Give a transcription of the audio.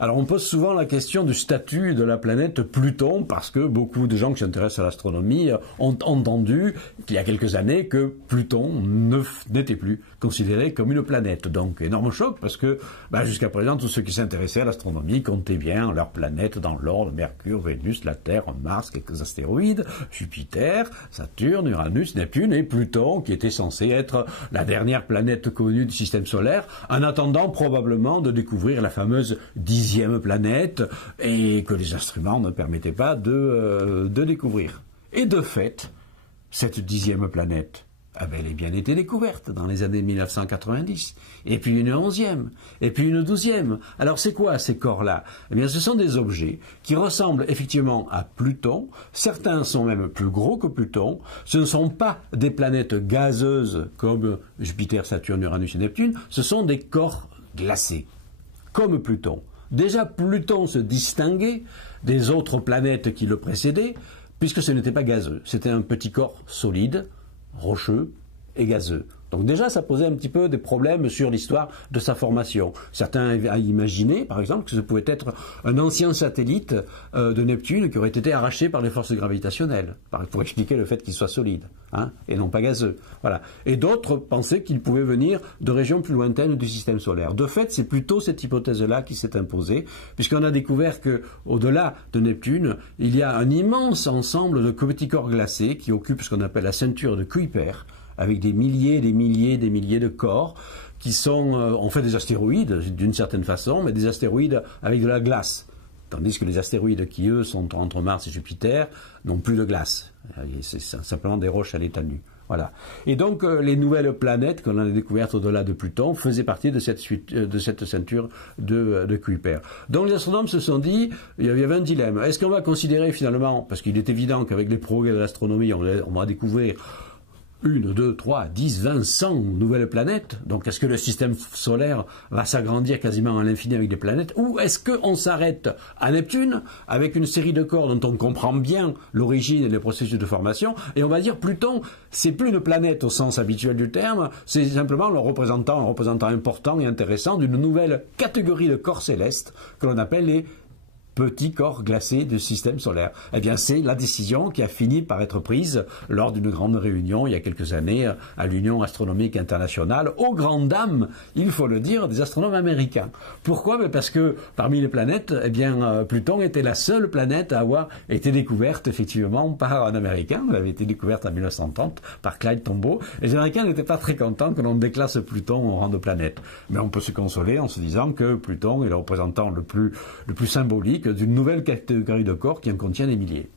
Alors on pose souvent la question du statut de la planète Pluton parce que beaucoup de gens qui s'intéressent à l'astronomie ont entendu qu'il y a quelques années que Pluton n'était plus considéré comme une planète. Donc énorme choc parce que jusqu'à présent tous ceux qui s'intéressaient à l'astronomie comptaient bien leurs planètes dans l'ordre: Mercure, Vénus, la Terre, Mars, quelques astéroïdes, Jupiter, Saturne, Uranus, Neptune et Pluton qui était censé être la dernière planète connue du système solaire en attendant probablement de découvrir la fameuse 10e planète et que les instruments ne permettaient pas de découvrir. Et de fait, cette 10e planète a bel et bien été découverte dans les années 1990, et puis une 11e, et puis une 12e. Alors c'est quoi ces corps-là? Eh bien ce sont des objets qui ressemblent effectivement à Pluton, certains sont même plus gros que Pluton, ce ne sont pas des planètes gazeuses comme Jupiter, Saturne, Uranus et Neptune, ce sont des corps glacés, comme Pluton. Déjà, Pluton se distinguait des autres planètes qui le précédaient, puisque ce n'était pas gazeux. C'était un petit corps solide, rocheux et gazeux. Donc déjà, ça posait un petit peu des problèmes sur l'histoire de sa formation. Certains avaient imaginé, par exemple, que ce pouvait être un ancien satellite de Neptune qui aurait été arraché par les forces gravitationnelles, pour expliquer le fait qu'il soit solide, et non pas gazeux. Voilà. Et d'autres pensaient qu'il pouvait venir de régions plus lointaines du système solaire. De fait, c'est plutôt cette hypothèse-là qui s'est imposée, puisqu'on a découvert qu'au-delà de Neptune, il y a un immense ensemble de petits corps glacés qui occupent ce qu'on appelle la ceinture de Kuiper, avec des milliers de corps qui sont en fait des astéroïdes d'une certaine façon, mais des astéroïdes avec de la glace. Tandis que les astéroïdes qui, eux, sont entre Mars et Jupiter, n'ont plus de glace. C'est simplement des roches à l'état nu. Voilà. Et donc, les nouvelles planètes qu'on a découvertes au-delà de Pluton faisaient partie de cette ceinture de Kuiper. Donc, les astronomes se sont dit, il y avait un dilemme. Est-ce qu'on va considérer finalement, parce qu'il est évident qu'avec les progrès de l'astronomie, on va découvrir 1, 2, 3, 10, 20, 100 nouvelles planètes. Donc est-ce que le système solaire va s'agrandir quasiment à l'infini avec des planètes? Ou est-ce qu'on s'arrête à Neptune avec une série de corps dont on comprend bien l'origine et les processus de formation, et on va dire Pluton, c'est plus une planète au sens habituel du terme, c'est simplement un représentant important et intéressant d'une nouvelle catégorie de corps célestes que l'on appelle les petits corps glacés du système solaire. Eh bien, c'est la décision qui a fini par être prise lors d'une grande réunion il y a quelques années à l'Union astronomique internationale, aux grandes dames, il faut le dire, des astronomes américains. Pourquoi? Parce que parmi les planètes, eh bien, Pluton était la seule planète à avoir été découverte effectivement par un Américain. Elle avait été découverte en 1930 par Clyde Tombaugh. Et les Américains n'étaient pas très contents que l'on déclasse Pluton au rang de planète. Mais on peut se consoler en se disant que Pluton est le représentant le plus symbolique d'une nouvelle catégorie de corps qui en contient des milliers.